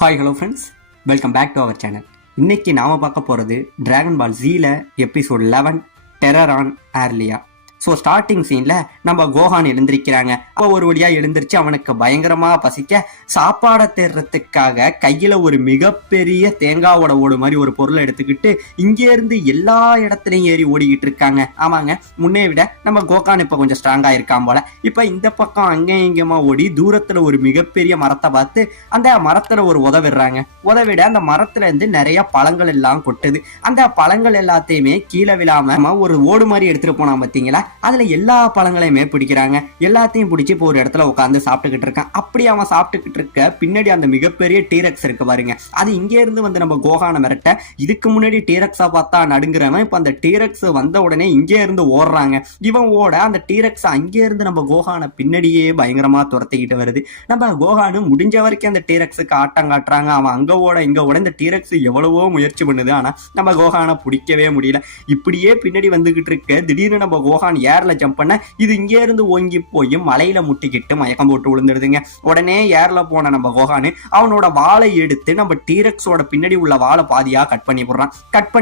Hi hello ஃப்ரெண்ட்ஸ், welcome back to our channel. இன்னைக்கு நாம பார்க்க போகிறது டிராகன் பால் ஜீல எபிசோட் 11 டெரர் ஆன் ஏர்லியா. ஸோ ஸ்டார்டிங் சீன்ல நம்ம கோஹான் எழுந்திருக்கிறாங்க. அப்போ ஒரு வழியா எழுந்திருச்சு அவனுக்கு பயங்கரமா பசிக்க சாப்பாடை தேடுறதுக்காக கையில ஒரு மிகப்பெரிய தேங்காவோட ஓடு மாதிரி ஒரு பொருளை எடுத்துக்கிட்டு இங்கே இருந்து எல்லா இடத்துலையும் ஏறி ஓடிக்கிட்டு இருக்காங்க. ஆமாங்க, முன்னே விட நம்ம கோகான் இப்ப கொஞ்சம் ஸ்ட்ராங்கா இருக்கான் போல. இப்ப இந்த பக்கம் அங்கே இங்கேமா ஓடி தூரத்துல ஒரு மிகப்பெரிய மரத்தை பார்த்து அந்த மரத்துல ஒரு உதவிடுறாங்க. உதவிட அந்த மரத்துல இருந்து நிறைய பழங்கள் எல்லாம் கொட்டுது. அந்த பழங்கள் எல்லாத்தையுமே கீழே விழாம ஒரு ஓடு மாதிரி எடுத்துட்டு போனா பாத்தீங்களா, அதுல எல்லா பழங்களையுமே பிடிக்கிறாங்க. எல்லாத்தையும் பிடிச்சி இப்போ ஒரு இடத்துல உட்காந்து சாப்பிட்டுக்கிட்டு இருக்கான். அப்படி அவன் சாப்பிட்டுக்கிட்டு இருக்க பின்னாடி அந்த மிகப்பெரிய டீரெக்ஸ் இருக்கு பாருங்க. அது இங்கே இருந்து வந்து நம்ம கோகான மிரட்ட, இதுக்கு முன்னாடி டீரெக்ஸா பார்த்தா நடுங்குறவன் இப்ப அந்த டீரெக்ஸ் வந்த உடனே இங்கே இருந்து ஓடுறாங்க. இவன் ஓட அந்த டீரெக்ஸ் அங்கே இருந்து நம்ம கோகான பின்னாடியே பயங்கரமா துரத்திக்கிட்டு வருது. நம்ம கோகானு முடிஞ்ச வரைக்கும் அந்த டீரெக்ஸுக்கு ஆட்டம் காட்டுறாங்க. அவன் அங்க ஓட இங்க ஓட இந்த டீரெக்ஸ் எவ்வளவோ முயற்சி பண்ணுது, ஆனா நம்ம கோகான பிடிக்கவே முடியல. இப்படியே பின்னாடி வந்துகிட்டு இருக்க திடீர்னு நம்ம கோகான் ஏர்ல ஜம்ப் பண்ண இது இங்கே இருந்து ஓங்கி போய் மலையில முட்டிக்கிட்டு மயக்கம் போட்டு விழுந்துருதுங்க. உடனே ஏர்ல போன நம்ம கோகானு அவனோட வாளை எடுத்து நம்ம டீரெக்ஸோட பின்னாடி உள்ள வாழை பாதியா கட் பண்ணிடுறான். கட்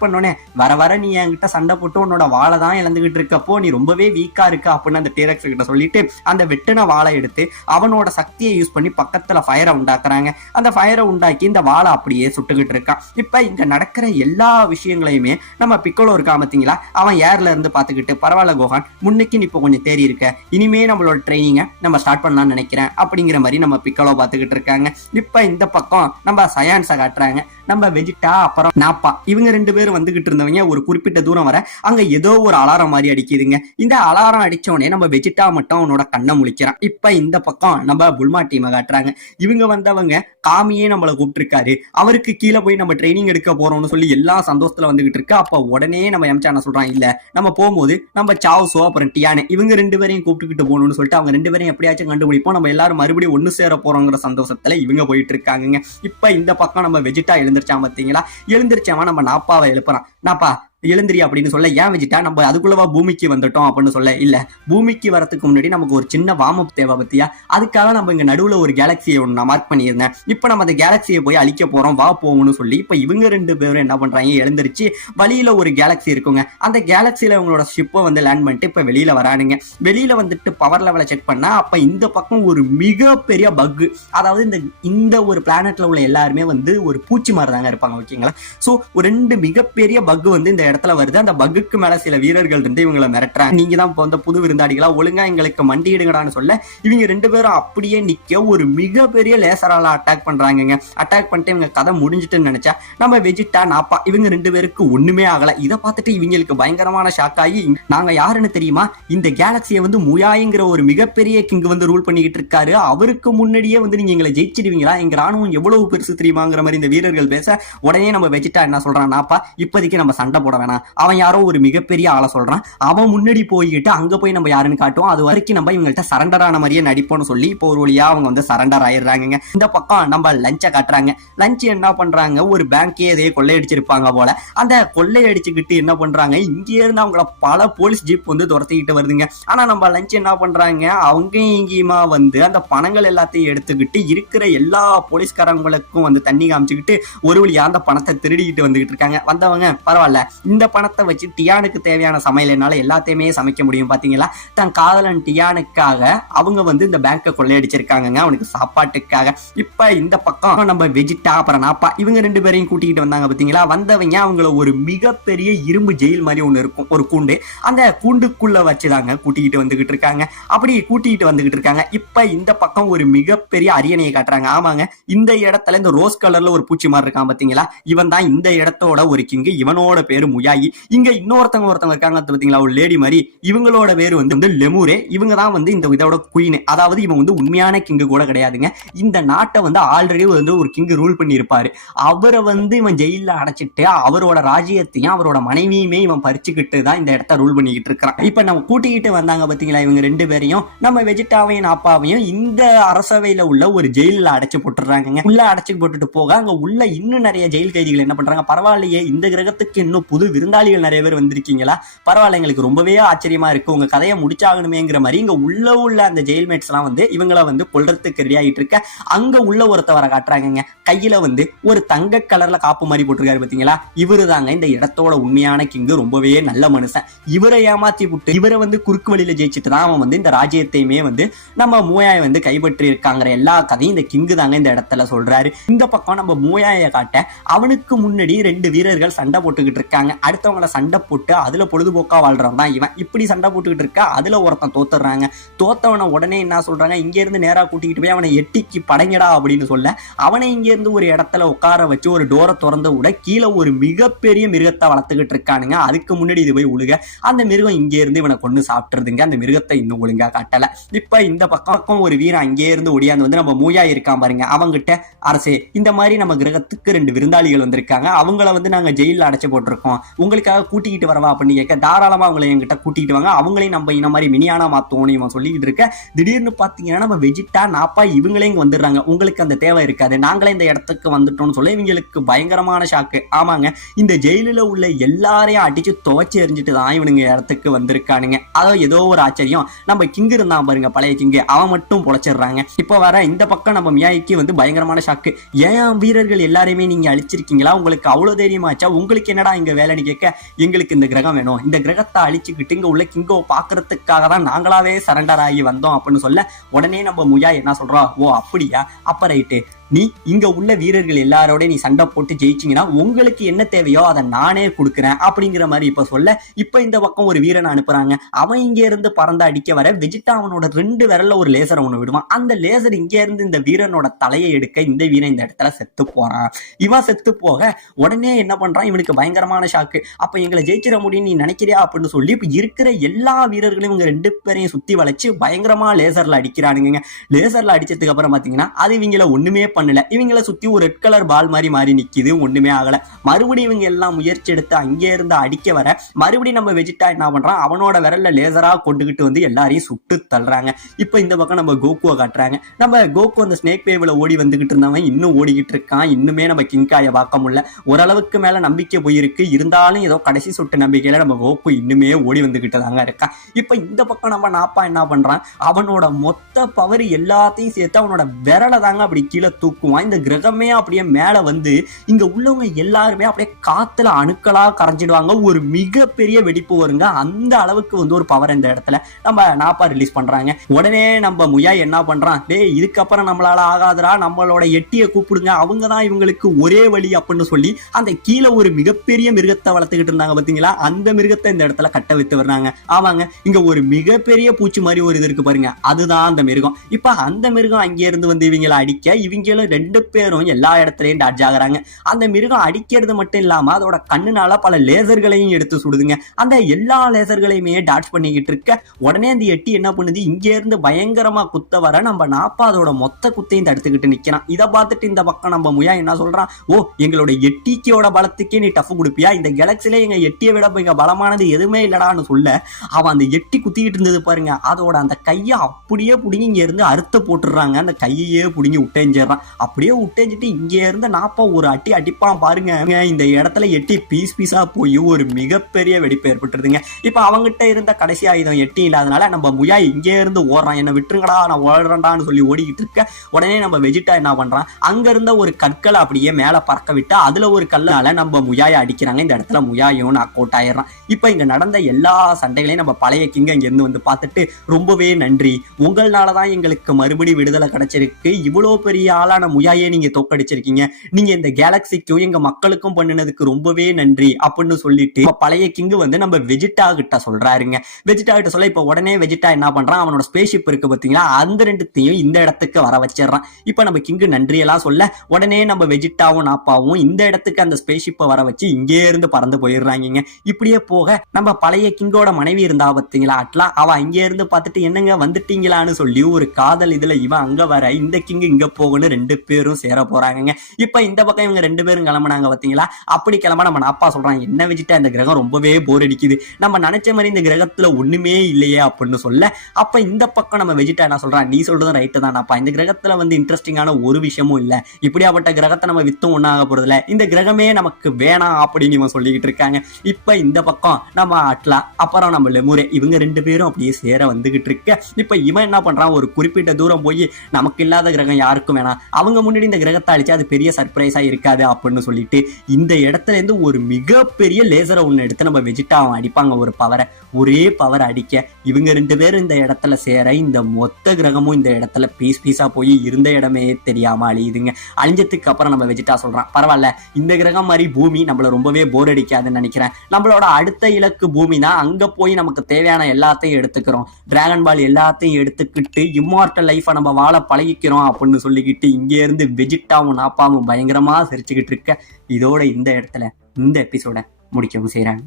பண்ணோடனே வர வர நீ என்கிட்ட சண்டை போட்டு உன்னோட வாழை தான் இழந்துகிட்டு இருக்கப்போ நீ ரொம்பவே வீக்கா இருக்க அப்படின்னு அந்த டீரெக்ஸ் கிட்ட சொல்லிட்டு அந்த வெட்டின வாழை எடுத்து அவனோட சக்தியை யூஸ் பண்ணி பக்கத்துல ஃபயரை உண்டாக்குறாங்க. அந்த ஃபயரை உண்டாக்கி இந்த வாழை அப்படியே சுட்டுக்கிட்டு இருக்கான். இப்ப இங்க நடக்கிற எல்லா விஷயங்களையுமே நம்ம பிக்கோலோ இருக்கா பாத்தீங்களா, அவன் ஏர்ல இருந்து பாத்துக்கிட்டு பரவாயில்ல கோஹான், முன்னைக்கு நீ இப்போ கொஞ்சம் தேறி இருக்க, இனிமே நம்மளோட ட்ரைனிங்க நம்ம ஸ்டார்ட் பண்ணலாம்னு நினைக்கிறேன் அப்படிங்கிற மாதிரி நம்ம பிக்கோலோ பார்த்துக்கிட்டு இருக்காங்க. இப்ப இந்த பக்கம் நம்ம சயான்ஸை காட்டுறாங்க. நம்ம வெஜிட்டா அப்புறம் நாப்பா இவங்க ரெண்டு பேரும் வந்துகிட்டு இருந்தவங்க ஒரு குறிப்பிட்ட தூரம் வர அங்க ஏதோ ஒரு அலாரம் மாதிரி அடிக்குதுங்க. இந்த அலாரம் அடிச்ச உடனே நம்ம வெஜிட்டா மட்டும் அவனோட கண்ணை முழிக்கிறான். இப்ப இந்த பக்கம் நம்ம புல்மா டீமை காட்டுறாங்க. இவங்க வந்தவங்க காமியே நம்மளை கூப்பிட்டுருக்காரு, அவருக்கு கீழே போய் நம்ம ட்ரைனிங் எடுக்க போறோம்னு சொல்லி எல்லா சந்தோஷத்துல வந்துகிட்டு இருக்கு. அப்ப உடனே நம்ம எம்சான சொல்றான், இல்ல நம்ம போகும்போது நம்ம சாவ்ஸோ அப்புறம் டியானே இவங்க ரெண்டு பேரையும் கூப்பிட்டுக்கிட்டு போகணும்னு சொல்லிட்டு அவங்க ரெண்டு பேரையும் எப்படியாச்சும் கண்டுபிடிப்போம், நம்ம எல்லாரும் மறுபடியும் ஒன்னு சேர போறோங்கிற சந்தோஷத்துல இவங்க போயிட்டு இருக்காங்க. இப்ப இந்த பக்கம் நம்ம வெஜிட்டா எழுந்திருச்சான் பாத்தீங்களா, எழுந்திருச்சவன் நம்ம நாப்பாவை எழுப்புறான். நாப்பா எழுந்திரி அப்படின்னு சொல்ல, ஏன் வச்சுட்டா நம்ம அதுக்குள்ளவா பூமிக்கு வந்துட்டோம் அப்படின்னு சொல்ல, இல்ல பூமிக்கு வரதுக்கு முன்னாடி நமக்கு ஒரு சின்ன வார்ம் அப் தேவை பத்தியா, அதுக்காக நம்ம இங்க நடுவுல ஒரு கேலக்சியை ஒன்று நான் மார்க் பண்ணியிருந்தேன். இப்ப நம்ம அந்த கேலக்சியை போய் அழிக்க போறோம், வா போகணும்னு சொல்லி இப்ப இவங்க ரெண்டு பேரும் என்ன பண்றாங்க, எழுந்திருச்சு வழியில ஒரு கேலக்சி இருக்குங்க, அந்த கேலக்சியில இவங்களோட ஷிப்பை வந்து லேண்ட் பண்ணிட்டு இப்ப வெளியில வரானுங்க. வெளியில வந்துட்டு பவர் லெவலை செக் பண்ணா அப்ப இந்த பக்கம் ஒரு மிகப்பெரிய பக், அதாவது இந்த ஒரு பிளானட்ல உள்ள எல்லாருமே வந்து ஒரு பூச்சி மாதிரி தாங்க இருப்பாங்க, ஓகேங்களா. சோ ஒரு ரெண்டு மிகப்பெரிய பக் வந்து இந்த இடத்துல வருது. அந்த பக்குக்கு மேல சில வீரர்கள் இருந்து இவங்களை மிரட்டுறாங்க. நீங்க தான் வந்து புது விருந்தாடிகளா, ஒழுங்கா எங்களுக்கு மண்டியிடுங்கடான்னு சொல்ல இவங்க ரெண்டு பேரும் அப்படியே நிக்க ஒரு மிகப்பெரிய லேசரால அட்டாக் பண்றாங்க. அட்டாக் பண்ணிட்டு இவங்க கதை முடிஞ்சிட்டுன்னு நினைச்சா நம்ம வெஜிட்டா நாப்பா இவங்க ரெண்டு பேருக்கு ஒண்ணுமே ஆகல. இதை பார்த்துட்டு இவங்களுக்கு பயங்கரமான ஷாக் ஆகி, நாங்க யாருன்னு தெரியுமா, இந்த கேலக்சியை வந்து முயாய்ங்கிற ஒரு மிகப்பெரிய கிங் வந்து ரூல் பண்ணிக்கிட்டு இருக்காரு, அவருக்கு முன்னாடியே வந்து நீங்க எங்களை ஜெயிச்சிடுவீங்களா, எங்க ராணுவம் எவ்வளவு பெருசு தெரியுமாங்கிற மாதிரி இந்த வீரர்கள் பேச உடனே நம்ம வெஜிட்டா என்ன சொல்றான், நாப்பா இப்போதைக்கு நம்ம சண்டை போட வேணாம், அவன் யாரோ ஒரு மிகப்பெரிய ஆளை சொல்றான், அவன் முன்னாடி போய்கிட்டு அங்க போய் நம்ம யாருன்னு காட்டுவோம், அது வரைக்கும் நம்ம இவங்கள்ட்ட சரண்டர் ஆன மாதிரியே நடிப்போம்னு சொல்லி இப்போ ஒரு வழியா அவங்க வந்து சரண்டர் ஆயிடுறாங்க. இந்த பக்கம் நம்ம லஞ்சை காட்டுறாங்க. லஞ்ச் என்ன பண்றாங்க, ஒரு பேங்கே இதே கொள்ளையடிச்சிருப்பாங்க போல, அந்த கொள்ளையடிச்சுக்கிட்டு என்ன பண்றாங்க, இங்கே இருந்து அவங்கள பல போலீஸ் ஜீப் வந்து துரத்திக்கிட்டு வருதுங்க. ஆனா நம்ம லஞ்ச் என்ன பண்றாங்க, அவங்க இங்கேயுமா வந்து அந்த பணங்கள் எல்லாத்தையும் எடுத்துக்கிட்டு இருக்கிற எல்லா போலீஸ்காரங்களுக்கும் வந்து தண்ணி காமிச்சுக்கிட்டு ஒரு வழியா அந்த பணத்தை திருடிக்கிட்டு வந்துகிட்டு இருக்காங்க. வந்தவங்க பரவாயில்ல, இந்த பணத்தை வச்சு டியானுக்கு தேவையான சமையல் என்னால எல்லாத்தையுமே சமைக்க முடியும் பாத்தீங்களா, தன் காதலன் டியானுக்காக அவங்க வந்து இந்த பேங்கை கொள்ளையடிச்சிருக்காங்க அவனுக்கு சாப்பாட்டுக்காக. இப்ப இந்த பக்கம் நம்ம வெஜிட்டா அப்புறம் நாப்பா இவங்க ரெண்டு பேரையும் கூட்டிக்கிட்டு வந்தாங்க பாத்தீங்களா. வந்தவங்க அவங்கள ஒரு மிகப்பெரிய இரும்பு ஜெயில் மாதிரி ஒண்ணு இருக்கும், ஒரு கூண்டு, அந்த கூண்டுக்குள்ள வச்சுதாங்க கூட்டிக்கிட்டு வந்துகிட்டு இருக்காங்க. அப்படி கூட்டிகிட்டு வந்துகிட்டு இருக்காங்க. இப்ப இந்த பக்கம் ஒரு மிகப்பெரிய அரியணையை காட்டுறாங்க. ஆமாங்க, இந்த இடத்துல இந்த ரோஸ் கலர்ல ஒரு பூச்சி மாதிரி இருக்கான் பாத்தீங்களா, இவன் தான் இந்த இடத்தோட ஒரு கிங்கு, இவனோட பேரு முயாயி. இங்க ஒருத்தவங்க இருக்காங்க பாத்தீங்களா, ஒரு லேடி மாதிரி, இவங்களோட பேரு வந்து லெமூரே. இவங்க தான் வந்து இந்த இதோட குயின், அதாவது இவன் வந்து உண்மையான கிங்கு கூட கிடையாதுங்க, இந்த நாட்டை வந்து ஆல்ரெடி வந்து ஒரு கிங் ரூல் பண்ணி இருப்பாரு, அவரை வந்து இவன் ஜெயில அடைச்சிட்டு அவரோட ராஜ்யத்தையும் அவரோட மனைவியுமே இவன் பறிச்சுக்கிட்டு தான் இந்த இடத்த ரூல் பண்ணிக்கிட்டு இருக்கிறான். இப்ப நம்ம கூட்டிக்கிட்டு வந்தாங்க பாத்தீங்களா இவங்க ரெண்டு பேரையும், நம்ம வெஜிட்டாவையும் நாப்பாவையும் இந்த அரசவையில உள்ள ஒரு ஜெயில அடைச்சு போட்டுறாங்க. உள்ள அடைச்சு போட்டுட்டு போக அங்க உள்ள இன்னும் நிறைய ஜெயில் கைதிகள் என்ன பண்றாங்க, பரவாயில்லையே இந்த கிரகத்துக்கு இன்னும் புது புது விருந்தாளிகள் நிறைய பேர் வந்திருக்கீங்களா, பரவாயில்ல, எங்களுக்கு ரொம்பவே ஆச்சரியமா இருக்கு, உங்க கதையை முடிச்சாகணுமேங்கிற மாதிரி இங்க உள்ள அந்த ஜெயில்மேட்ஸ் எல்லாம் வந்து இவங்களை வந்து கொல்றதுக்கு ரெடி ஆகிட்டு இருக்க. அங்க உள்ள ஒருத்தவரை காட்டுறாங்க, கையில வந்து ஒரு தங்க கலர்ல காப்பு மாதிரி போட்டிருக்காரு பாத்தீங்களா, இவரு தாங்க இந்த இடத்தோட உண்மையான கிங்கு, ரொம்பவே நல்ல மனுஷன். இவரை ஏமாத்தி விட்டு இவரை வந்து குறுக்கு வழியில ஜெயிச்சுட்டு தான் அவன் வந்து இந்த ராஜ்யத்தையுமே வந்து நம்ம மூயாயை வந்து கைப்பற்றி இருக்காங்கிற எல்லா கதையும் இந்த கிங்கு தாங்க இந்த இடத்துல சொல்றாரு. இந்த பக்கம் நம்ம மூயாயை காட்ட அவனுக்கு முன்னாடி 2 வீரர்கள் சண்டை போட்டுக்கிட்டு இருக்காங்க. அடுத்தவங்களை சண்டை போட்டு அதுல பொழுதுபோக்கா வாழ்றவன் தான் இவன். இப்படி சண்டை போட்டுக்கிட்டு இருக்கா, அதுல ஒருத்தன் தோத்துறாங்க. தோத்தவனை உடனே என்ன சொல்றாங்க, இங்க இருந்து நேரா கூட்டிக்கிட்டு போய் அவனை எட்டிக்கு படங்கடா அப்படின்னு சொல்ல, அவனை இங்க இருந்து ஒரு இடத்துல உட்கார வச்சு ஒரு டோரை திறந்து விட கீழே ஒரு மிகப்பெரிய மிருகத்தை வளர்த்துக்கிட்டு இருக்கானுங்க. அதுக்கு முன்னாடி இது போய் உழுக அந்த மிருகம் இங்கே இருந்து இவனை கொண்டு சாப்பிட்டுருதுங்க. அந்த மிருகத்தை இன்னும் ஒழுங்கா காட்டல. இப்ப இந்த பக்கம் ஒரு வீரன் அங்கே இருந்து ஒடியாந்து வந்து நம்ம மூயா இருக்கான் பாருங்க, அவங்கிட்ட அரசே இந்த மாதிரி நம்ம கிரகத்துக்கு 2 விருந்தாளிகள் வந்திருக்காங்க, அவங்கள வந்து நாங்க ஜெயில அடைச்சு போட்டிருக்கோம், உங்களுக்காக கூட்டிக்கிட்டு வரவா அப்படின்னு கேட்க, தாராளமா அவங்களை என்கிட்ட கூட்டிட்டு வாங்க, அவங்களையும் நம்ம இந்த மாதிரி மினியானா மாத்தோன்னு இவன் சொல்லிக்கிட்டு இருக்க. திடீர்னு பாத்தீங்கன்னா நம்ம வெஜிட்டா நாப்பா இவங்களே இங்க வந்துடுறாங்க. உங்களுக்கு அந்த தேவை இருக்காது, நாங்களே இந்த இடத்துக்கு வந்துட்டோம்னு சொல்ல இவங்களுக்கு பயங்கரமான ஷாக்கு. ஆமாங்க, இந்த ஜெயிலில் உள்ள எல்லாரையும் அடிச்சு துவச்சி எறிஞ்சிட்டு தான் இவனுங்க இடத்துக்கு வந்திருக்கானுங்க. அதாவது ஏதோ ஒரு ஆச்சரியம், நம்ம கிங் இருந்தான் பாருங்க பழைய கிங்கு, அவன் மட்டும் பொழைச்சிடுறாங்க. இப்ப வர இந்த பக்கம் நம்ம மியாய்க்கு வந்து பயங்கரமான ஷாக்கு. ஏன் வீரர்கள் எல்லாரையுமே நீங்க அழிச்சிருக்கீங்களா, உங்களுக்கு அவ்வளவு தைரியமாச்சா, உங்களுக்கு என்னடா இங்க வேலைன்னு கேட்க, எங்களுக்கு இந்த கிரகம் வேணும், இந்த கிரகத்தை அழிச்சுக்கிட்டு இங்க உள்ள கிங்கோ பாக்குறதுக்காக தான் நாங்களாவே சரண்டர் ஆகி வந்தோம் அப்படின்னு சொல்ல, உடனே நம்ம முயா என்ன சொல்றோம், ஓ அப்படியா, அப்ப ரைட்டு, நீ இங்க உள்ள வீரர்கள் எல்லாரோட நீ சண்டை போட்டு ஜெயிச்சிங்கன்னா உங்களுக்கு என்ன தேவையோ அதை நானே கொடுக்குறேன் அப்படிங்கிற மாதிரி இப்ப சொல்ல, இப்ப இந்த பக்கம் ஒரு வீரனை அனுப்புறாங்க. அவன் இங்க இருந்து பறந்து அடிக்க வர வெஜிட்டா அவனோட 2 விரல்ல ஒரு லேசரை ஒண்ணு விடுவான். அந்த லேசர் இங்க இருந்து இந்த வீரனோட தலையை எடுக்க இந்த வீரன் இந்த இடத்துல செத்து போறான். இவன் செத்து போக உடனே என்ன பண்றான், இவனுக்கு பயங்கரமான ஷாக்கு. அப்ப எங்களை ஜெயிச்சிட முடியும் நீ நினைக்கிறியா அப்படின்னு சொல்லி இப்ப இருக்கிற எல்லா வீரர்களையும் இவங்க 2 பேரையும் சுத்தி வளைச்சு பயங்கரமா லேசர்ல அடிக்கிறானுங்க. லேசர்ல அடிச்சதுக்கு அப்புறம் பாத்தீங்கன்னா அது இவங்கள ஒண்ணுமே பண்ணல, இவங்கள சுத்தி ஒரு ரெட் கலர் பால் மாதிரி மாறி நிக்குது, ஒண்ணுமே ஆகல. மறுபடியும் இவங்க எல்லாம் முயற்சி எடுத்து அங்கே இருந்து அடிக்க வர மறுபடியும் நம்ம வெஜிட்டா என்ன பண்றான், அவனோட விரல்ல லேசரா கொண்டுகிட்டு வந்து எல்லாரையும் சுட்டு தள்ளுறாங்க. இப்ப இந்த பக்கம் நம்ம கோகுவை காட்டுறாங்க. நம்ம கோகு அந்த ஸ்னேக் வேவ்ல ஓடி வந்துகிட்டு இருந்தவன் இன்னும் ஓடிக்கிட்டு இருக்கான். இன்னுமே நம்ம கிங்காய பார்க்க முடியல, ஓரளவுக்கு மேல நம்பிக்கை போயிருக்கு, இருந்தாலும் ஏதோ கடைசி சொட்டு நம்பிக்கையில நம்ம கோகு இன்னுமே ஓடி வந்துகிட்டு தாங்க இருக்கான். இப்ப இந்த பக்கம் நம்ம நாப்பா என்ன பண்றான், அவனோட மொத்த பவர் எல்லாத்தையும் சேர்த்து அவனோட விரலை தாங்க அப்படி கீழே தூக்குவான். இந்த கிரகமே அப்படியே மேல வந்து இங்க உள்ளவங்க எல்லாருமே அப்படியே காத்துல அணுக்களா கரைஞ்சிடுவாங்க. ஒரு மிகப்பெரிய வெடிப்பு வருங்க. அந்த அளவுக்கு வந்து ஒரு பவர் இந்த இடத்துல நம்ம நாப்பா ரிலீஸ் பண்றாங்க. உடனே நம்ம முயா என்ன பண்றான், டேய் இதுக்கப்புறம் நம்மளால ஆகாதரா, நம்மளோட எட்டியை கூப்பிடுங்க, அவங்கதான் இவங்களுக்கு ஒரே வழி அப்படின்னு சொல்லி அந்த கீழே ஒரு மிகப்பெரிய மிருகத்தை வளர்த்துக்கிட்டு இருந்தாங்க பாத்தீங்களா, அந்த மிருகத்தை இந்த இடத்துல கட்ட வைத்து வர்றாங்க. ஆமாங்க, இங்க ஒரு மிகப்பெரிய பூச்சி மாதிரி ஒரு இது இருக்கு பாருங்க, அதுதான் அந்த மிருகம். இப்ப அந்த மிருகம் அங்கே இருந்து வந்து இவங்களை அடிக்க இவங்களும் 2 பேரும் எல்லா இடத்துலயும் டாட்ஜ் ஆகுறாங்க. அந்த மிருகம் அடிக்கிறது மட்டும் இல்லாம அதோட கண்ணுனால பல லேசர்களையும் எடுத்து சுடுதுங்க. அந்த எல்லா லேசர்களையுமே டாட்ஜ் பண்ணிக்கிட்டு இருக்க உடனே அந்த எட்டி என்ன பண்ணுது, இங்க இருந்து பயங்கரமா குத்த வர நம்ம நாப்பா அதோட மொத்த குத்தையும் தடுத்துக்கிட்டு நிக்கிறான். இதை பார்த்துட்டு இந்த பக்கம் நம்ம முயா என்ன சொல்றான், ஓ எங்களோட எட்டிக்கோட பலத்துக்கே நீ டஃப் கொடுப்பியா, இந்த கேலக்சில எங்க எட்டியை விட இங்க பலமானது எதுவுமே இல்லடான்னு சொல்ல, அவன் அந்த எட்டி குத்திக்கிட்டு இருந்தது பாருங்க, அதோட அந்த கையை அப்படியே புடிங்கி இங்க இருந்து அறுத்து போட்டுடுறாங்க. அந்த கையே புடிங்கி விட்டேஞ்சிடறான். அப்படியே விட்டேஞ்சிட்டு இங்க இருந்து நாப்பா ஒரு அடி அடிப்பான் பாருங்க. இந்த இடத்துல எட்டி பீஸ் பீஸா போய் ஒரு மிகப்பெரிய வெடிப்பு ஏற்பட்டுருதுங்க. இப்ப அவங்கிட்ட இருந்த கடைசி ஆயுதம் எட்டி இல்லாதனால நம்ம முயா இங்க இருந்து ஓடுறான், என்ன விட்டுருங்கடா நான் ஓடுறேன்டான்னு சொல்லி ஓடிக்கிட்டு இருக்க. உடனே நம்ம வெஜிட்டா என்ன பண்றான், அங்க இருந்த ஒரு கற்களை அப்படியே மேல பறக்க விட்டு அதுல ஒரு கல்லால நம்ம முயாயை அடிக்கிறாங்க. இந்த இடத்துல முயாயும் நாக் அவுட் ஆயிடுறான். இப்ப இங்க நடந்த எல்லா சண்டைகளையும் நம்ம பழைய கிங்க இங்க இருந்து வந்து பார்த்துட்டு, ரொம்பவே நன்றி, உங்களாலதான் எங்களுக்கு மறுபடியும் விடுதலை கிடைச்சிருக்கு, இவ்வளவு பெரிய ஆளான முயாயே நீங்க தோக்கடிச்சிருக்கீங்க, நீங்க இந்த கேலக்சிக்கும் எங்க மக்களுக்கும் பண்ணினதுக்கு ரொம்பவே நன்றி அப்படின்னு சொல்லிட்டு பழைய கிங்கு வந்து நம்ம வெஜிட்டா கிட்ட சொல்றாருங்க. வெஜிட்டா கிட்ட சொல்ல இப்ப உடனே வெஜிட்டா என்ன பண்றான், அவனோட ஸ்பேஸ்ஷிப் இருக்கு பாத்தீங்களா, அந்த 2த்தையும் இந்த இடத்துக்கு வர வச்சிடறான். இப்ப நம்ம கிங்கு நன்றி எல்லாம் சொல்ல உடனே நம்ம வெஜிட்டாவும் நாப்பாவும் இந்த இடத்துக்கு அந்த ஸ்பேஸ்ஷிப்பை வர வச்சு இங்கே இருந்து பறந்து போயிடுறாங்க. இப்படியே போக நம்ம பழைய கிங்கோட மனைவி இருந்தா பாத்தீங்களா அட்லா, அவ இங்கே இருந்து பார்த்துட்டு என்னங்க வந்துட்டீங்களான்னு சொல்லி ஒரு காதல் இதுல இவன் அங்க வர இந்த கிங்கு இங்க போகணும் 2 பேரும் சேர போறாங்க. இப்ப இந்த பக்கம் இவங்க 2 பேரும் கிளம்புனாங்க பாத்தீங்களா? அப்படி கிளம்ப நம்ம அப்பா சொல்றான், என்ன வெஜிட்டா இந்த கிரகம் ரொம்பவே போர் அடிக்குது, நம்ம நினைச்ச மாதிரி இந்த கிரகத்துல ஒண்ணுமே இல்லையே அப்படின்னு சொல்ல, அப்ப இந்த பக்கம் நம்ம வெஜிட்டா என்ன சொல்றான், நீ சொல்றதும் ரைட்டு தானப்பா, இந்த கிரகத்துல வந்து இன்ட்ரெஸ்டிங்கான ஒரு விஷயமும் இல்ல, இப்படியாப்பட்ட கிரகத்தை நம்ம வித்தும் ஒண்ணாக போறதுல, இந்த கிரகமே நமக்கு வேணாம் அப்படின்னு இவன் சொல்லிக்கிட்டு இருக்காங்க. இப்ப இந்த பக்கம் நம்ம அட்லா அப்புறம் நம்ம லெமுரே இவங்க 2 பேரும் அப்படியே சேர வந்துகிட்டு இருக்க. இப்ப இவன் என்ன பண்றான், ஒரு குறிப்பிட்ட தூரம் போய் நமக்கு இல்லாத கிரகம் யாருக்கும் வேணாம், அவங்க முன்னாடி இந்த கிரகத்தை அழிச்சு அது பெரிய சர்ப்ரைஸா இருக்காது அப்படின்னு சொல்லிட்டு இந்த இடத்துல இருந்து ஒரு மிகப்பெரிய லேசரை ஒண்ணு எடுத்து நம்ம வெஜிட்டா அவன் அடிப்பாங்க. ஒரு பவரை, ஒரே பவர் அடிக்க இவங்க 2 பேரும் இந்த இடத்துல சேர இந்த மொத்த கிரகமும் இந்த இடத்துல பீஸ் பீஸா போய் இருந்த இடமே தெரியாம அழியுதுங்க. அழிஞ்சதுக்கு அப்புறம் நம்ம வெஜிட்டா சொல்றான், பரவாயில்ல, இந்த கிரகம் மாதிரி பூமி நம்மள ரொம்பவே போர் அடிக்காதுன்னு நினைக்கிறேன், நம்மளோட அடுத்த இலக்கு பூமி தான், அங்க போய் நமக்கு தேவையான எல்லாத்தையும் எடுத்துக்கிறோம், டிராகன் பால் எல்லாத்தையும் எடுத்துக்கிட்டு இம்மார்டல் லைஃபை நம்ம வாழ பழகிக்கிறோம் அப்படின்னு சொல்லிக்கிட்டு இங்கே இருந்து வெஜிட்டாவும் நாப்பாவும் பயங்கரமா சிரிச்சுக்கிட்டு இருக்க. இதோட இந்த இடத்துல இந்த எபிசோட முடிக்கவும் செய்றாங்க.